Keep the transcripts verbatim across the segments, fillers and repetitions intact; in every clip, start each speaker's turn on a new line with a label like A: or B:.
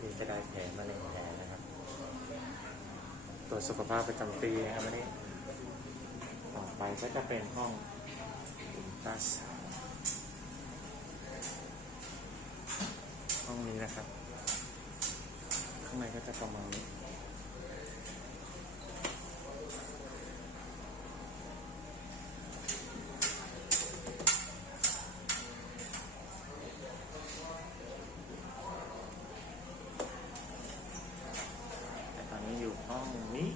A: ที่จะได้แผลมะเร็งแผลนะครับตรวจสุขภาพประจำปีนะครับวันนี้ต่อไปก็จะเป็นห้องอุลตราซาวด์ห้องนี้นะครับข้างในก็จะประมาณนี้อยู่ห้องนี้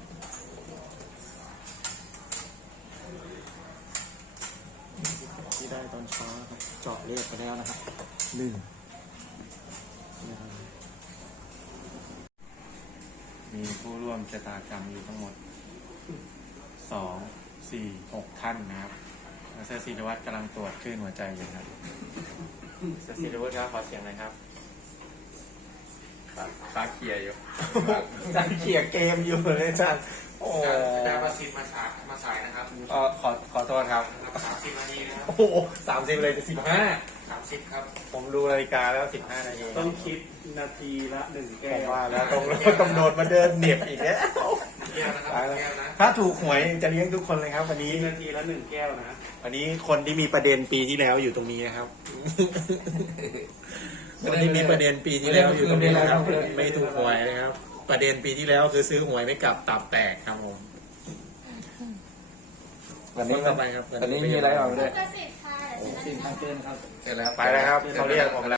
A: ที่ได้ตอนเช้าครับเจาะเลือดไปแล้วนะครับหนึ่งมีผู้ร่วมชะตากรรมอยู่ทั้งหมดสองสี่หกท่านนะครับเซอร์ศิริวัฒน์กำลังตรวจคลื่นหัวใจอยู่ครับเซอร์ศิริวัฒน์ครับขอเสียงหน่อยครับตาเขียอยู่ตาเขียเกมอยู่เลยจ้าโอ้อาจารย์ประสิทธิ์มาสายมาสายนะครับเออขอขอโทษครับสามสิบนาทีนะครับโอ้โหสามสิบเลยสิบห้าสามสิบครับผมดูนาฬิกาแล้วสิบห้านาที
B: ต้องคิดนาทีละหนึ่งแก้ว
A: ว่าแล้วต้องต้องโดดมาเดินเหน็บอีกแล้วถ้าถูกหวยจะเลี้ยงทุกคนเลยครับวันนี้
B: นาทีละหนึ่งแก้วนะ
A: วันนี้คนที่มีประเด็นปีที่แล้วอยู่ตรงนี้นะครับคนที่มีประเด็นปีที่แล้วอยู่ตรงนี้นะครับไม่ถูกหวยนะครับประเด็นปีที่แล้วคือซื้อหวยไม่กลับตับแตกครับผมวันนี้ต่อไปครับ
C: วันนี้มีอะไรบ้างด้วย
D: ประสิทธิ์ค่ะ
C: สิ่งทางเกินครับ
A: เสร็จแล้วไปแล้วครับเขาเรียกผมแล้ว